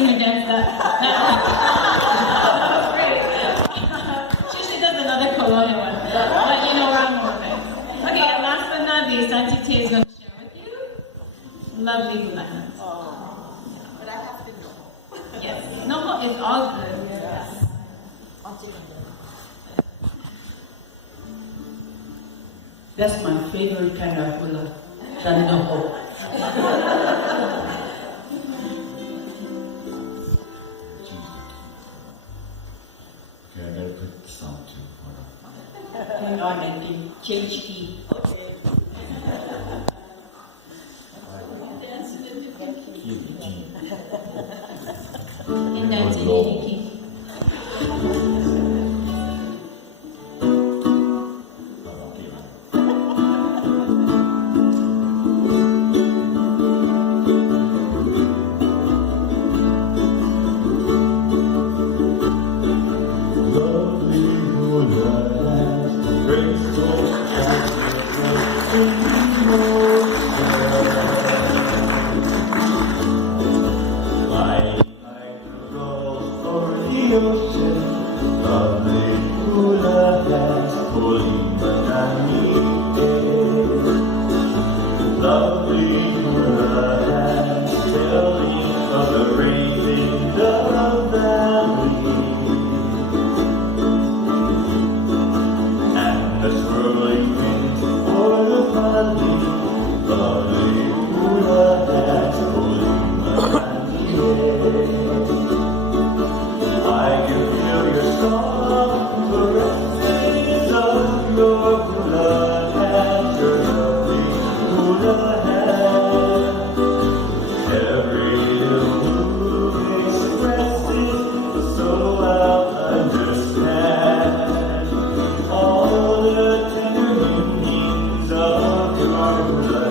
seen her dance that. She does another colonial one, but you know we're on more of it. Okay, and last but not least, Auntie Tia is going to share with you lovely hula hands. But I have to know. Yes, no, it's all good. Yes. That's my favorite kind of hula. Chandoho. Okay, I gotta put the sound too. Hold on. Hang on, Auntie. Change key. Key, G. In Goes 1980 low. key. Okay, right. Lovely hula hands, graceful like the gulls o'er the ocean, lovely hula hands, pulling mananite. Lovely hula hands, telling of the raising Dove Valley. And the swirling winds o'er the valley, lovely hula hands pulling the I can feel your soft caresses of your hula hands, your lovely hula hands. Every little move expresses, so I'll understand all the tender meanings of your hula